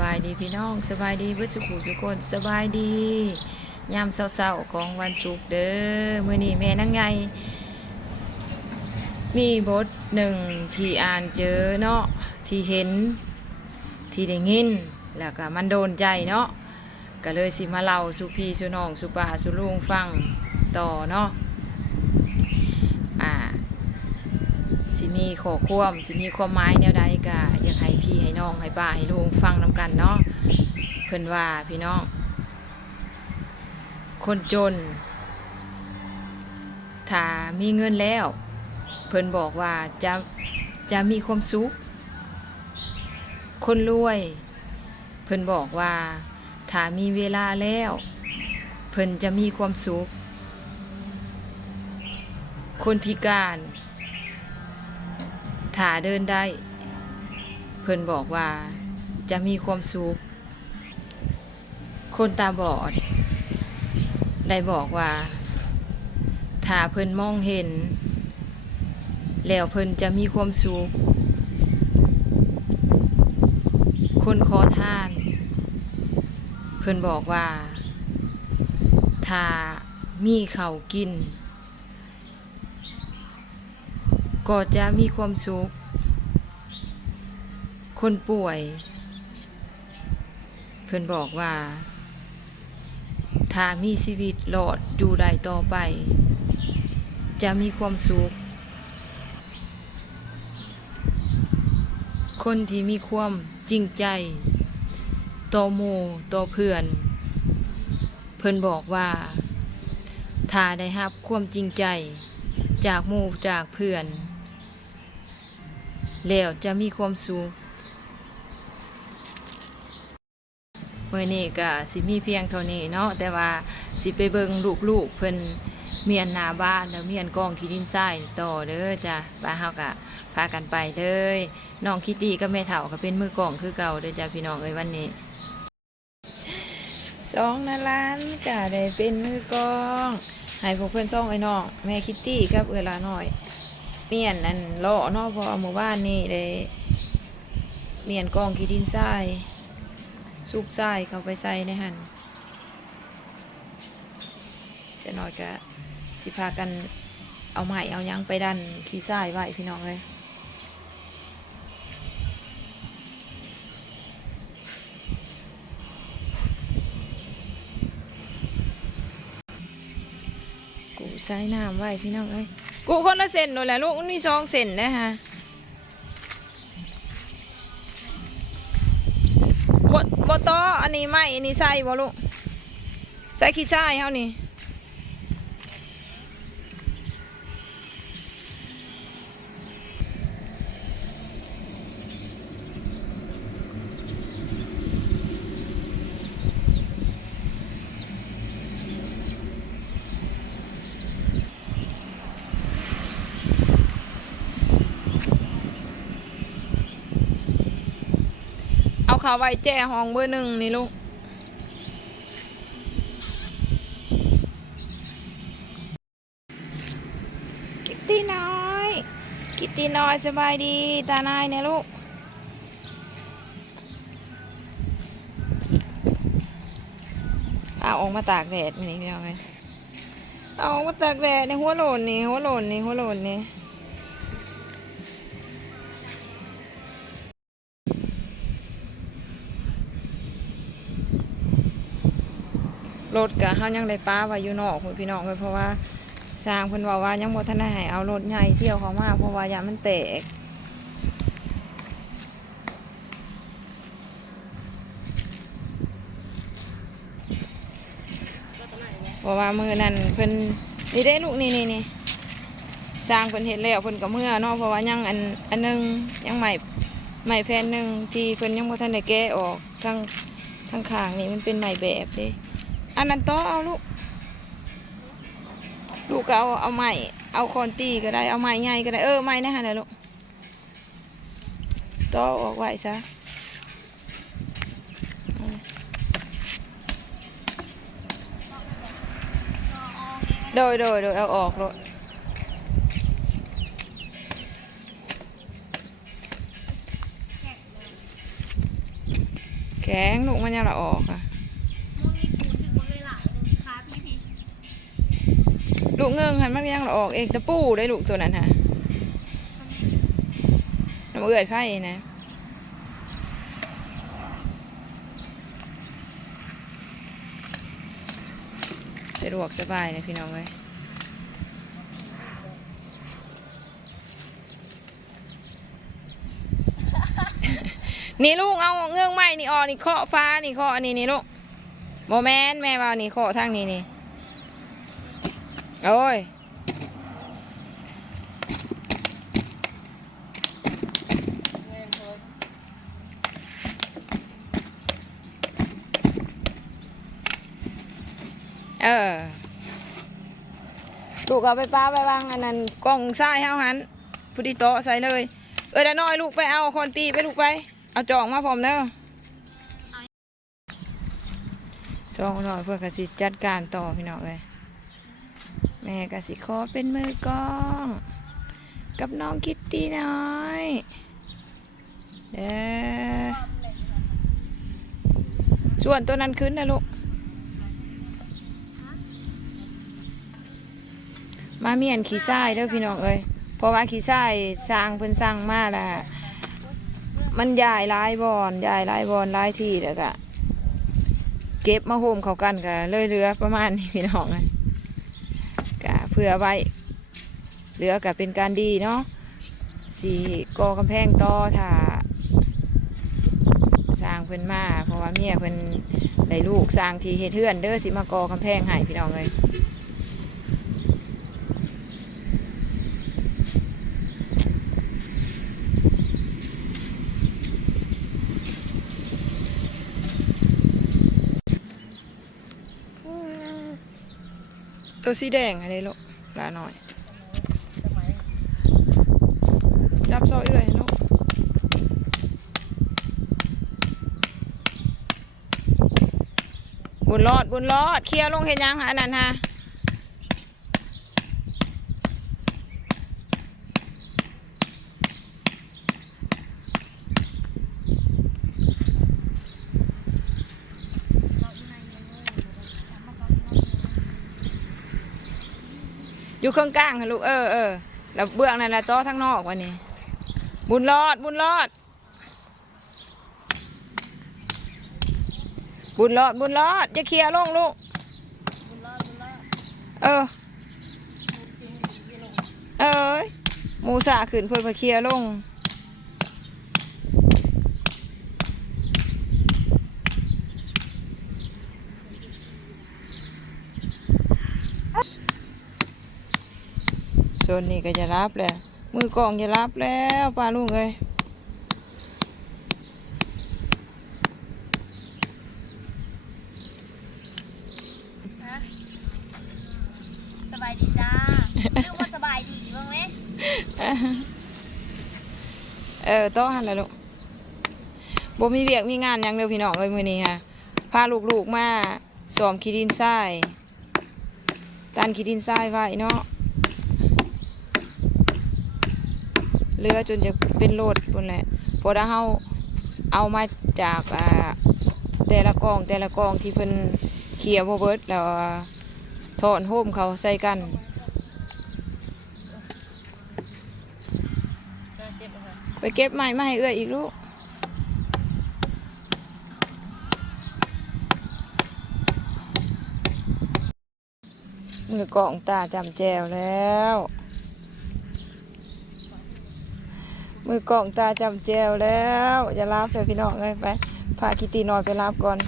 บายดีพี่น้องสบายดีเพื่อสุขุสุกคนสบายดียามเศร้าๆของวันศุกร์เด้อมื้อนี้แม่นั่งไง มีบทหนึ่งที่อ่านเจอเนาะที่เห็น ที่ได้ยินแล้วก็มันโดนใจเนาะก็เลยสิมาเล่าสุพีสุน้องสุปาสุลุงฟังต่อเนาะอ่า สิมีขอความสิมีความหมายแนวใดก็อยากให้พี่ให้น้องให้ป้าให้ลุงฟังนำกันเนาะเพิ่นว่าพี่น้อง คนจน ถ้ามีเงินแล้ว เพิ่นบอกว่าจะจะมีความสุข คนรวย เพิ่นบอกว่าถ้ามีเวลาแล้ว เพิ่นจะมีความสุข คนพิการ ถ้าเดินได้ เพิ่นบอกว่าจะมีความสุข คนตาบอด ได้บอกว่าถ้าเพิ่นมองเห็น แล้วเพิ่นจะมีความสุข คนขอทาน เพิ่นบอกว่าถ้ามีเขากิน ก็จะมีความสุข คนป่วย เพื่อนบอกว่า ถ้ามีชีวิตรอดอยู่ได้ต่อไป จะมีความสุข คนที่มีความจริงใจ ต่อมูต่อเพื่อน เพิ่อนบอกว่า ถ้าได้รับความจริงใจจากหมู่จากเพื่อน แล้วจะมีความสุขเมื่อนี้ก็สิมีเพียงเท่านี้เนาะแต่ว่าสิไปเบิงลูกๆเพิ่นเมียนนาบ้านแล้วเมียนกองขี้ดินทรายต่อเด้อจ้ะบ้าเฮาก็พากันไปเลยน้องคิตตี้ก็แม่เฒ่าก็เป็นมือกองคือเก่าเด้อจ้ะพี่น้องเอ้ยวันนี้สองนาล้านก็ได้เป็นมือกองให้พวกเพื่อนซ่องไอ้น้องแม่คิตตี้กับเวลาหน้อย เมียนนั่นเลาะเนอกพอหมู่บ้านนี่ได้เมียนกองขี้ดินทรายสูบทรายเข้าไปใส่ในหันจะน้อยก็สิพากันเอาไม้เอายังไปดันขี้ทรายไว้พี่น้องเลยกูใส่น้ำไว้พี่น้องเอ้ย กูคนละเส้นนู่นแหละลูกมันมีสองเส้นนะฮะบบ่ต่ออันนี้ไม่อันนี้ใส่บ่ลูกใส่ขี้ใส่เท่านี้ เขาไว้แจ้ห้องเบอร์หนึ่งนี่ลูก กิตตี้น้อย กิตตี้น้อยสบายดีตานายเนี่ยลูกเอาออกมาตากแดดนี่พี่น้องไงเอาออกมาตากแดดในหัวโหลนนี่หัวโหลนนี่หัวโหลนนี่ รถกะเฮายังได้ป้าไว้อยู่นอกพุ่นพี่น้องเอ้ยเพราะว่าสร้างเพิ่นว่าว่ายังบ่ทันได้ให้เอารถใหญ่เที่ยวเข้ามาเพราะว่ายามันแตกเพราะว่ามือนั่นเพิ่นนี่ได้ลูกนี่นี่นี่สร้างเพิ่นเห็นแล้วเพิ่นก็เมื่อเนาะเพราะว่ายังอันอันหนึงยังใหม่ใหม่แผ่นหนึ่งที่เพิ่นยังบ่ทันได้แก้ออกทั้งทั้งข้างนี่มันเป็นใหม่แบบเด้ อันนั้นต่อเอาลูก ลูกก็เอาเอาใหม่เอาคอนตีก็ได้เอาใหม่ใหญ่ก็ได้เออใหม่นะฮะนะลูกต่อออกไว้ซะโดยโดยโดยเอาออกรถแข็งลูกมันยังละออกอะ มึงมีปูนถึงมึงเลยหลายหนึ่งค่ะพี่พี่ ลูกเงิงหันมันยังละออกเองตะปูได้ลูกตัวนั้นฮะน้ำเอื่อยไผ่นะสะดวกสบายเลยพี่น้องเลยนี่ลูกเอาเงื่องไม้นี่ออนี่เคาะฟ้านี่เคาะอันนี้นี่ลูกโมแมนแม่ว่านี่เคาะทางนี้นี่ โอ้ยเออลูกเอาไปป้าไปวางอันนั้นกล่องทรายเฮาหันพุดิโตะใส่เลย เออเดี๋ยวน้อยลูกไปเอาคนตีไปลูกไป เอาจองมาผมเนอะสองหน่อยเพื่อกสิจัดการต่อพี่น้องเลยแม่กสิขอเป็นมือกล้อง กับน้องคิตตี้น้อยเด้อส่วนตัวนั้นขึ้นนะลูก มาเมียนขี้ทรายเด้อพี่น้องเอ้ยเพราะว่าขี้ทรายสร้างเพิ่นสร้างมาแล้วมันใหญ่ลายบอนใหญ่ลายบอนลายที่แล้วก็เก็บมาโฮมเขากันก็เลยเหลือประมาณนี้พี่น้องเลย เพื่อไว้ เหลือก็เป็นการดีเนาะสีกอกำแพงต่อถ้าสร้างเพิ่นมาเพราะว่าเมียเพิ่นได้ลูกสร้างทีเฮ็ดเทือนเด้อสิมากอกำแพงให้พี่น้องเลย ตัวสีแดงอะไรลูกลาหน่อยจับซอยเอื่อยลูกบุญรอดบุญรอดเคลียร์ลงเห็นยังหานั่นฮะ อยู่ข้างกลางค่ะลูกเออเออแล้วเบื้องนั่นและต๊ะทั้งนอกวันนี้ บุญรอด บุญรอด บุญรอดบุญรอดอย่าเคลียร์ลงลูกเออ เอ้ยมูสาขืนเพื่อมาเคลียร์ลง ส่วนนี้ก็จะรับแล้ว มือกองจะรับแล้วป้าลุงเอ้ยฮะสบายดีจ้าเรื่องว่าสบายดีบ้างไหมเออโต๊ะหันแล้วลูกบ่มีเวียกมีงานหยังเด้อพี่น้องเอ้ยมื้อนี้ฮะพาลูกๆมาสอมขี้ดินทรายตันขี้ดินทรายไว้เนาะ เรือจนจะเป็นโลดพุ่นแหละพอถ้าเฮาเอามาจากอ่าแต่ละกองแต่ละกองที่เพิ่นเคลียร์บ่เบิดแล้วอ่าถอนโฮมเขาใส่กันไปเก็บไม้มาให้เอื้ออีกลูกมือกล่องตาจำแจวแล้ว มือกล่องตาจำแจวแล้วอย่ารับเลยพี่น้องเลยไปพาคิตตีนอนไปรับก่อน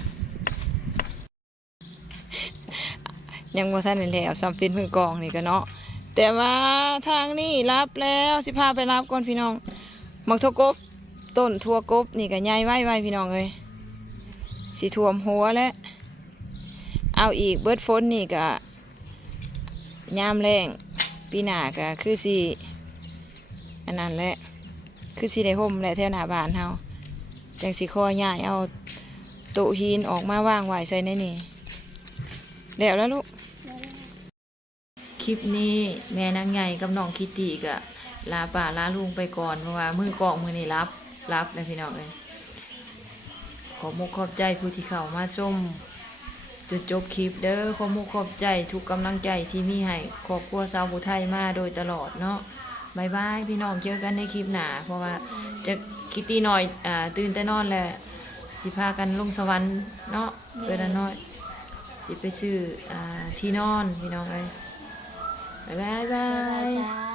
ยังบ่ทันแล้วซ้ำเป็นมือกล่องนี่ก็เนาะแต่ว่าทางนี้รับแล้วสิพาไปรับก่อนพี่น้องมักทกบต้นทั่วกบนี่ก็ใหญ่ไว้ไว้พี่น้องเลยสีท่วมหัวแล้วเอาอีกเบิดฝนนี่ก็ยามแรงปีหน้าก็คือสีอันนั้นแหละ คือสีได้ห่มแหละแถวหน้าบ้านเฮาจังสีคอใหญ่เอาต๊ะหินออกมาว่างไว้ใส่ในนี่แล้วแล้วลูก คลิปนี้แม่นางใหญ่กับน้องคิตตี้ก็ลาป่าลาลุงไปก่อนเพราะว่ามือกองมือนี่รับรับนะพี่น้องเลยขอมุกขอบใจผู้ที่เข้ามาชมจนจบคลิปเด้อขอมุกขอบใจทุกกำลังใจที่มีให้ครอบครัวสาวผู้ไทยมาโดยตลอดเนาะ บายบายพี่น้องเจอกันในคลิปหนาเพราะว่าจะคิดตีหน่อยอ่าตื่นแต่นอนแล้วสิพากันลงสวรรค์เนาะเวลาน้อย สิไปซื้ออ่าที่นอนพี่น้องเลยบายบายบาบ๊ายบายยจ้า